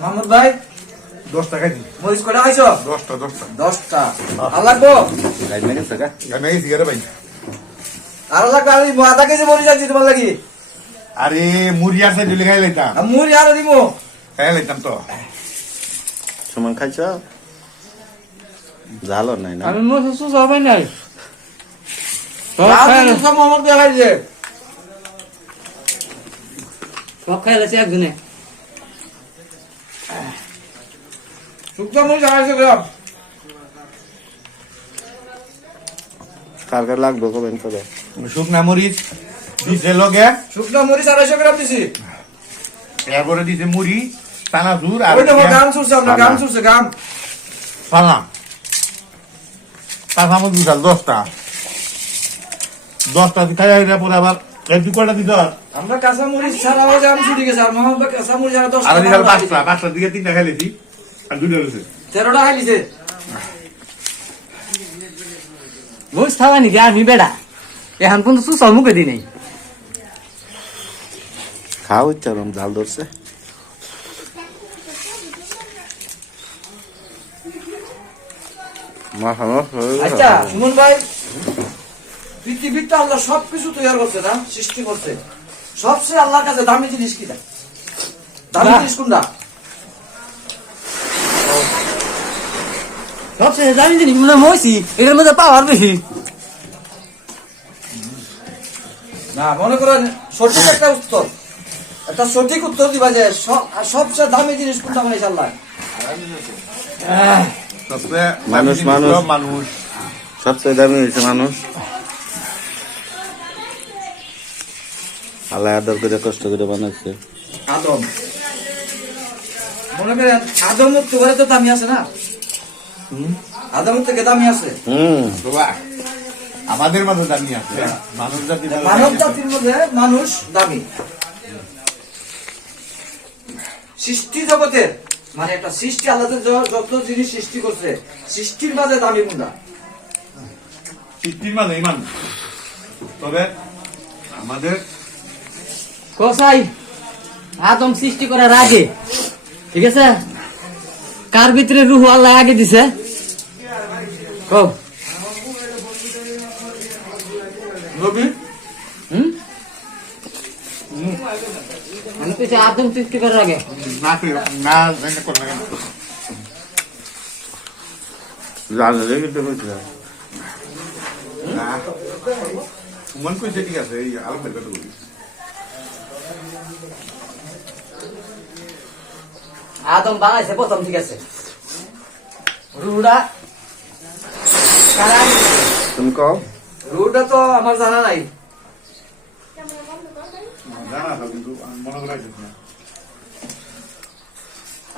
মোহাম্মদ ভাই দশ টাকা দিন। মরিচ কটা খাইছো? দশটা দশটা। দশটা। আর লাগবো? গাড়ি মেরে থাকা আমি এই সিগারে পাই আরও লাগবে আমি আধা কেজি মরিচ আনছি তোমার লাগি। আরে মুড়ি আছে দিলে খাই লাইতাম। আর মুড়ি আরও দিব খাই লাইতাম তো। সমান খাইছ? জালো নাই না। আমি মনে সুস হবে নাই আর সব মোহাম্মদ ভাই খাইছে। খাইলেছে একজনে। কার কার লাগবে কবেন শুকনা মরিচ দিছে লগে। শুকনো মরিচ আড়াইশো গ্রাম দিছি। এরপরে দিছে মুড়ি আর গাম গাম গাম। দশটা। দশটা খাই আইলে পরে আবার একটু কয়টা দিতে আমরা কাঁচা মরিচ ছাড়াও গাম ছুটি গেছে আর মোহাম্মদ ভাই কাঁচা মরিচ আরও দশ আর দিশাল পাঁচটা পাঁচটা দিকে তিনটা খাইলেছি আর দুইটা রয়েছে তেরোটা খাইলিছে বুঝ থাকা নাকি আমি বেড়া? এখন পর্যন্ত সুস মুখে দিই নাই। খাও ইচ্ছারম জাল ধরছে। আচ্ছা সুমন ভাই পৃথিবীতে আল্লাহ সবকিছু তৈরি করছে না সৃষ্টি করছে। সবচেয়ে আল্লাহর কাছে দামি জিনিস কিটা দামি না। জিনিস কোনটা? সবচেয়ে জানি জানি মনে মইছি এটার মধ্যে পাওয়ার বেশি। না মনে করেন সঠিক একটা উত্তর। একটা সঠিক উত্তর দিবা যে সবচেয়ে দামি জিনিস কোনটা আল্লাহ সবচেয়ে মানুষ, দামি মানুষ। মানুষ। সবচেয়ে দামি হয়েছে মানুষ। আল্লাহ আদর করে কষ্ট করে বানাচ্ছে আদম। মনে করেন আদম মুক্ত করে তো দামি আছে না? আদম থেকে দামি আছে? হম। বাবা, আমাদের মাঝে দামি আছে। জাতি মানব জাতির মধ্যে মানুষ দামি। সৃষ্টি জগতের মানে একটা সৃষ্টি আল্লাহ যত জিনিস সৃষ্টি করছে সৃষ্টির মাঝে দামি কোনটা? সৃষ্টির মাঝে ইমান। তবে আমাদের কসাই আদম সৃষ্টি করার আগে ঠিক আছে? কার ভিতরে রুহ আল্লাহ আগে দিছে? কও। নবী? হুম? আমি তো আদম সৃষ্টি করার আগে। না না জানি কোন? লাগে জানলে কিন্তু বুঝলাম না। মন কইছে ঠিক আছে এই বলি আদম বানাইছে প্রথম ঠিক আছে। রুহটা তুমি কও। রুটা তো আমার জানা নাই। মনে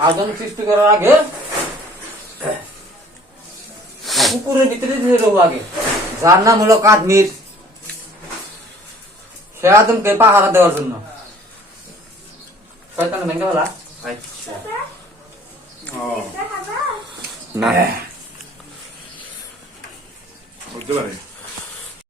আদম সৃষ্টি করার আগে কুকুরের ভিতরে দিয়ে রোগ আগে। যার নাম হলো কাশ্মীর। সে আদমকে পাহারা দেওয়ার জন্য। শয়তান ভেঙে ফেলা। আচ্ছা। ও। না। হতে পারে?